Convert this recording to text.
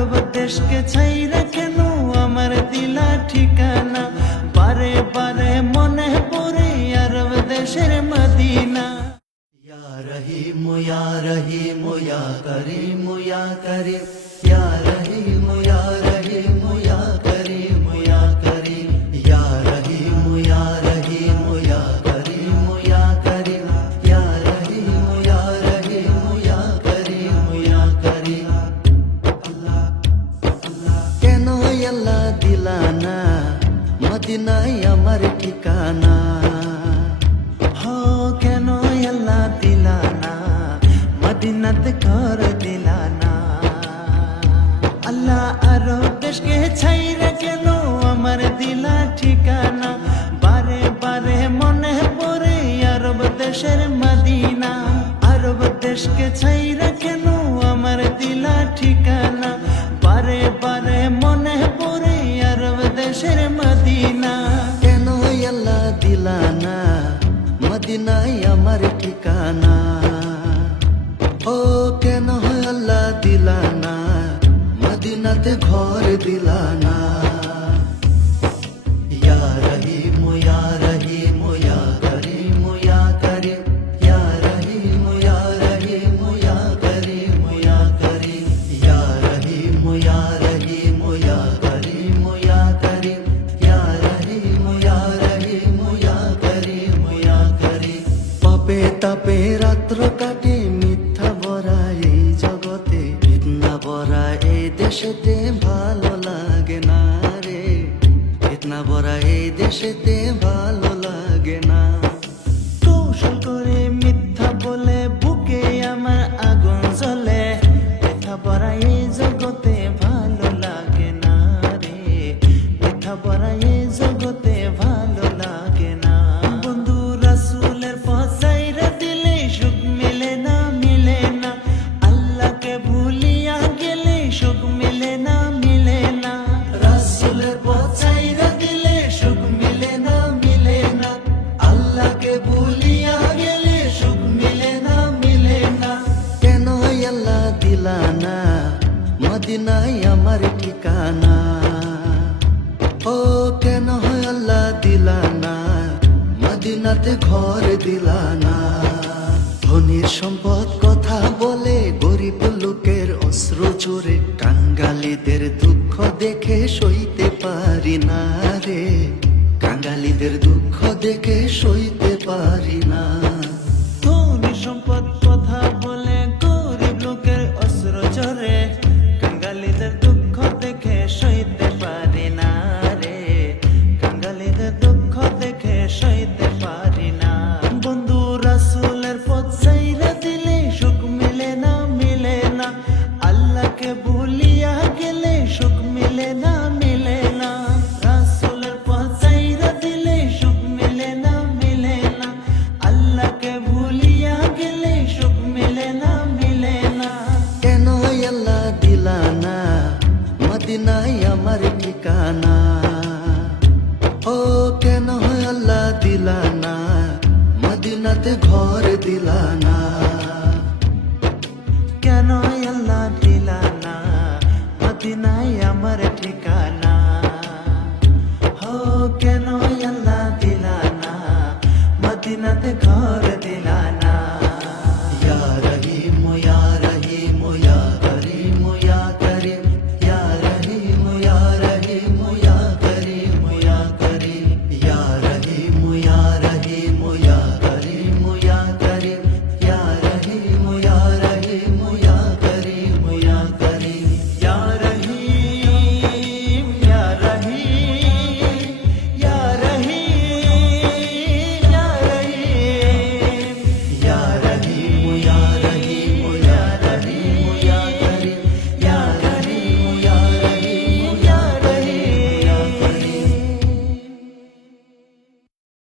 আরব দেশকে ছাইরা কেন আমার দিলা ঠিকানা, বারে বারে মনে পড়ে আরব দেশের মদিনা। ইয়া রহিম ইয়া রহিম ইয়া করিম ইয়া করিম, ইয়া রহিম ইয়া রহিম ইয়া করিম ইয়া করিম, ইয়া রহিম ইয়া রহিম ইয়া করিম ইয়া করিম, ইয়া রহিম ইয়া রহিম ইয়া করিম ইয়া করিম। কেন আল্লাহ দিলানা মদিনায় আমার ঠিকানা, কেন আল্লাহ দিলানা মদিনাতে ঘর দিলানা। আল্লাহ আরব দেশকে ছাইরা কেন আমার দিলা ঠিকানা, বারে বারে মনে পড়ে আরব দেশের মদিনা। আরব দেশকে ছাইরা কেন আমার দিলা ঠিকানা, বারে বারে মনে পড়ে আরব দেশের মদিনা। কেন আল্লাহ দিলানা মদিনায় আমার ঠিকানা, ও কেন আল্লাহ দিলানা মদিনাতে ঘর দিলানা। ইয়া রহিম ইয়া রহিম ইয়া করিম ইয়া করিম, ইয়া রহিম ইয়া রহিম ইয়া করিম ইয়া করিম, ইয়া রহিম ইয়া রহিম ইয়া করিম ইয়া করিম, ইয়া রহিম ইয়া রহিম ইয়া করিম ইয়া করিম। পাপে তাপে রাত্র কাটে মিথ্যা ভরা এই জগতে, ফিতনা ভরা এই দেশেতে ভালো লাগে না রে, ফিতনা ভরা এই দেশেতে ভালো লাগে না। কৌশল করে মিথ্যা বলে বুকে আমার আগুন জ্বলে, মিথ্যা ভরা এই জগতে ভালো লাগে না রে, মিথ্যা ভরা এই জগতে ভালো লাগে না। বন্ধু রাসূলের পথ ছাইরা দিলে সুখ মিলে না, মিলে না। আল্লাহকে ভুলিয়া গেলে সুখ মিলে না, মিলে না। রাসূলের পথ ছাইরা দিলে সুখ মিলে না, মিলে না। আল্লাহকে ভুলিয়া গেলে সুখ মিলে না, মিলে না। কেন আল্লাহ দিলানা মদিনায় আমার ঠিকানা, ও কেন আল্লাহ দিলানা মদিনাতে ঘর দিলানা। ধনীর সম্পদ কথা বলে গরিব লোকের অশ্রু চোরে, কাঙ্গালীদের দুঃখ দেখে সইতে পারি না রে, কাঙ্গালীদের দুঃখ দেখে সইতে পারি না। ধনীর সম্পদ কথা বলে গরিব লোকের অশ্রু চোরে, কাঙ্গালীদের দুঃখ দেখে সইতে পারি না রে, কাঙ্গালীদের দুঃখ দেখে সইতে পারি না। বন্ধু রাসূলের পথ ছাইরা দিলে সুখ মিলে না, মিলে না। আল্লাহকে ভুলিয়া গেলে সুখ মিলে না, মিলে না। রাসূলের পথ ছাইরা দিলে সুখ মিলে না, মিলে না। আল্লাহকে ভুলিয়া গেলে সুখ মিলে না, মিলে না। কেন আল্লাহ দিলানা মদিনায় আমার ঠিকানা, ও কেন আল্লাহ দিলানা মদিনাতে ঘর দিলানা।